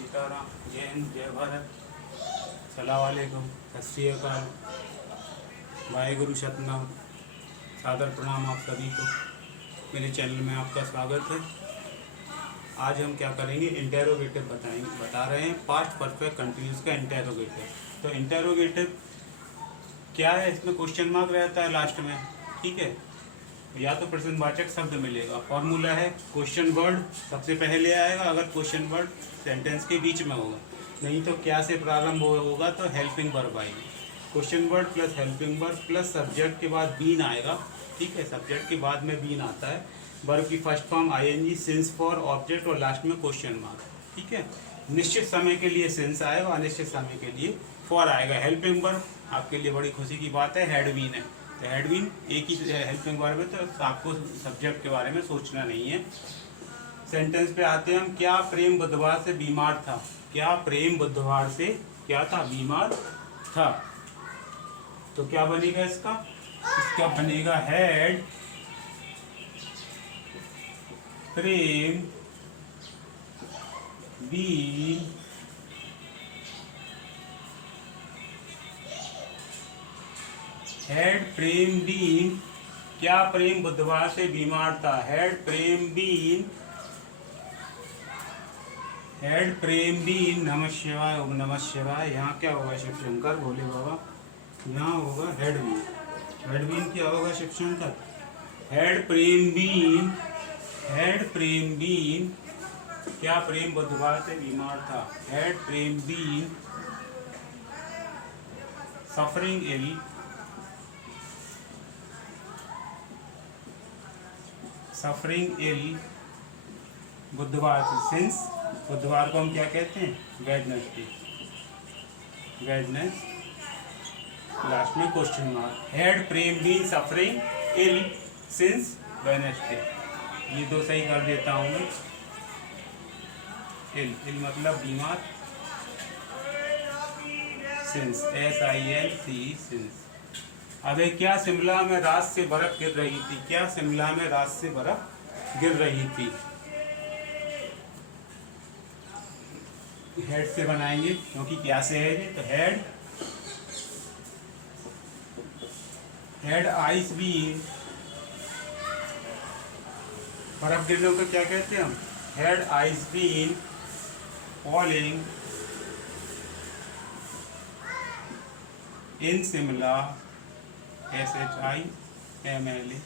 सीताराम। जय हिंद, जय भारत, सलाम वालेकुम, सत श्री अकाल, वाहेगुरु सतनाम, सादर प्रणाम आप सभी को। मेरे चैनल में आपका स्वागत है। आज हम क्या करेंगे, इंटेरोगेटिव बता रहे हैं पास्ट परफेक्ट कंटिन्यूस का इंटेरोगेटिव। तो इंटेरोगेटिव क्या है, इसमें क्वेश्चन मार्क रहता है लास्ट में, ठीक है। या तो प्रश्नवाचक शब्द मिलेगा, फॉर्मूला है क्वेश्चन वर्ड सबसे पहले आएगा अगर क्वेश्चन वर्ड सेंटेंस के बीच में होगा, नहीं तो क्या से प्रारंभ होगा तो हेल्पिंग वर्ब आएगी। Question word plus helping verb plus subject के बाद बीन आएगा, ठीक है। सब्जेक्ट के बाद में बीन आता है। वर्ब की first form ING, since, for, object और लास्ट में क्वेश्चन मार्क, ठीक है। निश्चित समय के लिए सिंस आएगा, अनिश्चित समय के लिए फॉर आएगा। हेल्पिंग वर्ब आपके लिए बड़ी खुशी की बात है, हैड बीन है। तो हैड बीन एक ही हेल्पिंग वर्ब है, तो आपको सब्जेक्ट के बारे में सोचना नहीं है। सेंटेंस पे आते हैं हम। क्या प्रेम बुधवार से बीमार था? क्या प्रेम बुधवार से क्या था? बीमार था। तो क्या बनेगा इसका? इसका बनेगा had Prem been had Prem been. क्या प्रेम बुधवार से बीमार था? हैड प्रेम बीन नमः शिवाय, ओम नमः शिवाय। यहाँ क्या होगा शिव शंकर भोले बाबा? यहाँ होगा हैड बीन। हैड बीन क्या होगा शिव शंकर? हैड प्रेम बीन क्या प्रेम बुधवार से बीमार था? Had Prem been suffering ill बुधवार से। सिंस बुधवार को हम क्या कहते हैं? वेडनेसडे। लास्ट में question mark. Had Prem been suffering ill since Wednesday. ये दो सही कर देता हूँ मैं। इल मतलब बीमार, सिंस SINC सिंस। अब क्या शिमला में रात से बर्फ गिर रही थी? क्या शिमला में रात से बर्फ गिर रही थी? हेड से बनाएंगे क्योंकि क्या से है ये, तो हेड आइस बीन। बर्फ गिरने को क्या कहते हैं हम? Had ice been falling in Shimla, SHIMLA।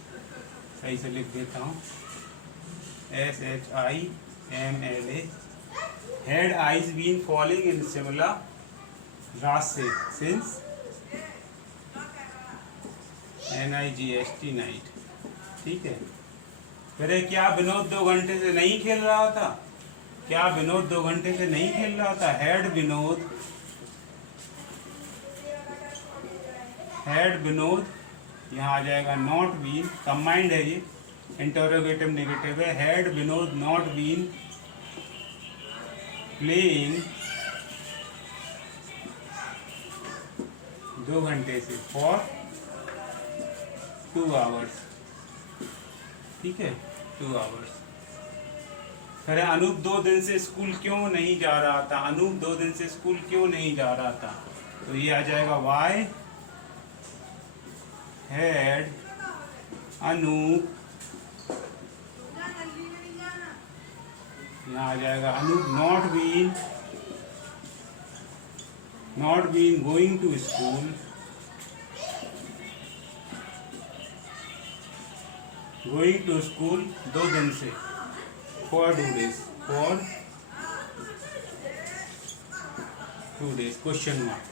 सही से लिख देता हूँ, SHIMLA। Had ice been falling in Shimla रात से, सिंस NIGST नाइट, ठीक है। फिर क्या विनोद 2 घंटे से नहीं खेल रहा था? क्या विनोद 2 घंटे से नहीं खेल रहा था? हैड विनोद यहाँ आ जाएगा नॉट बीन, कंबाइंड है ये, इंटरोगेटिव नेगेटिव है। Had Vinod not been playing 2 घंटे से फॉर 2 आवर्स, ठीक है, 2 आवर्स। फिर अनूप 2 दिन से स्कूल क्यों नहीं जा रहा था? अनूप 2 दिन से स्कूल क्यों नहीं जा रहा था? तो ये आ जाएगा वाई हैड अनूप, यहाँ आ जाएगा Anup not been going to school, 2 दिन से, फॉर 2 डेज, क्वेश्चन मार्क।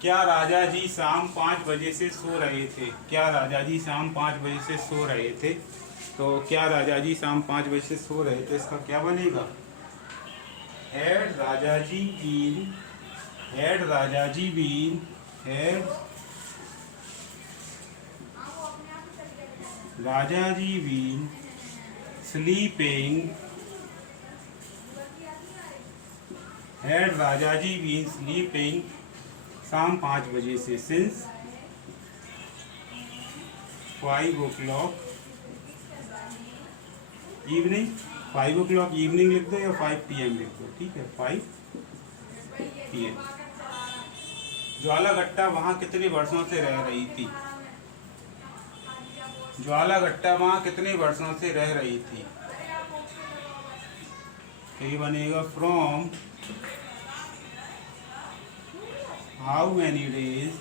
क्या राजा जी शाम 5 बजे से सो रहे थे? क्या राजा जी शाम 5 बजे से सो रहे थे? तो क्या राजा जी शाम 5 बजे से सो रहे थे, इसका क्या बनेगा? Had Raja ji been sleeping, had Raja ji been sleeping शाम 5 बजे से, since 5 o'clock evening, 5 o'clock evening लिख दो या 5 PM लिख दो, ठीक है, 5 देखिए, ज्वालागट्टा वहाँ कितने वर्षों से रह रही थी? ज्वालागट्टा वहाँ कितने वर्षों से रह रही थी? तो ये बनेगा from how many days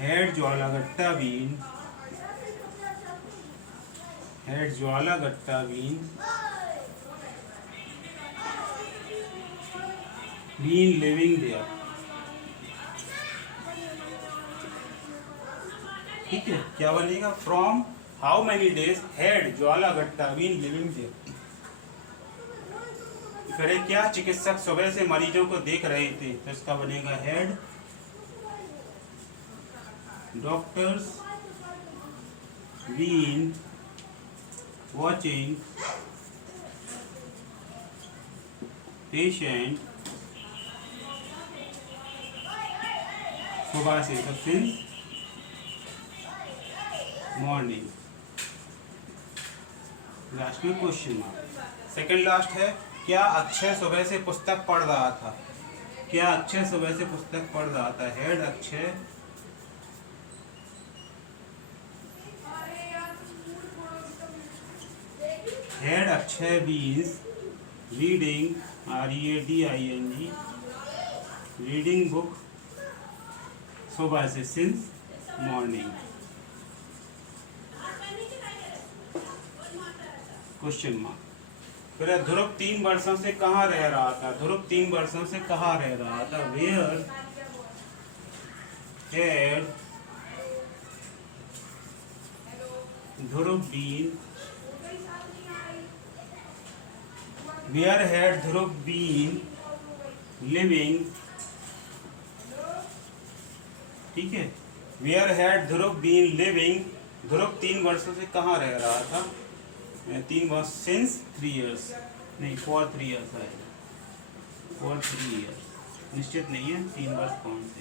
had Jwalagatta been living there. ठीक है, क्या बनेगा? From how many days had Jwalagatta been living there. करे क्या चिकित्सक सुबह से मरीजों को देख रहे थे, तो इसका बनेगा had doctors been watching patient सुबह से, तो सिंस मॉर्निंग। लास्ट में क्वेश्चन मार्क। सेकंड लास्ट है, क्या अक्षय सुबह से पुस्तक पढ़ रहा था? क्या अक्षय सुबह से पुस्तक पढ़ रहा था? Had Akshay been reading READING reading book सुबह से सिंस मॉर्निंग। Question mark. फिर ध्रुव 3 वर्षों से कहाँ रह रहा था? ध्रुव 3 वर्षों से कहाँ रह रहा था? Where had Dhruv been living. ठीक है, where had Dhruv been living. Dhruv 3 वर्षों से कहाँ रह रहा था? 3 वर्ष सिंस 3 years, नहीं फॉर 3 years आएगा, फॉर 3 years, निश्चित नहीं है 3 वर्ष कौन से।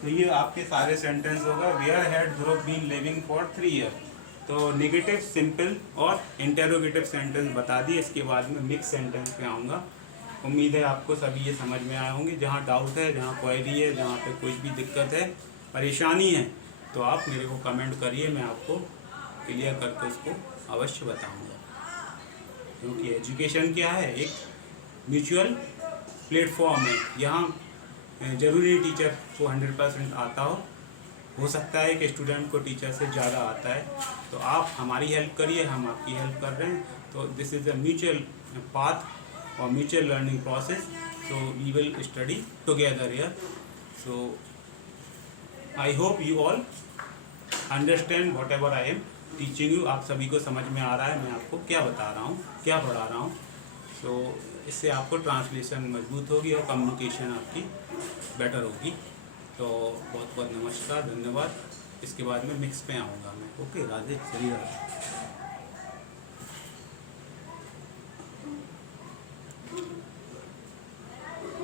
तो ये आपके सारे सेंटेंस होगा, where had Dhruv been living for 3 years। तो नेगेटिव, सिंपल और इंटेरोगेटिव सेंटेंस बता दिए। इसके बाद में मिक्स सेंटेंस पे आऊँगा। उम्मीद है आपको सभी ये समझ में आए होंगे। जहाँ डाउट है, जहाँ क्वेरी है, जहाँ पे कुछ भी दिक्कत है, परेशानी है, तो आप मेरे को कमेंट करिए, मैं आपको क्लियर करके उसको अवश्य बताऊँगा। क्योंकि एजुकेशन क्या है? एक म्यूचुअल प्लेटफॉर्म है। यहाँ जरूरी टीचर को 100% आता हो सकता है कि स्टूडेंट को टीचर से ज़्यादा आता है। तो आप हमारी हेल्प करिए, हम आपकी हेल्प कर रहे हैं। तो this is a mutual path और mutual learning process. So we will study together here. So I hope you all understand whatever I am teaching you. आप सभी को समझ में आ रहा है मैं आपको क्या बता रहा हूँ, क्या पढ़ा रहा हूँ। सो इससे आपको ट्रांसलेशन मजबूत होगी और कम्युनिकेशन आपकी बेटर होगी। तो बहुत बहुत नमस्कार, धन्यवाद। इसके बाद में मिक्स पे आऊँगा मैं। ओके, राधे, श्री राधे।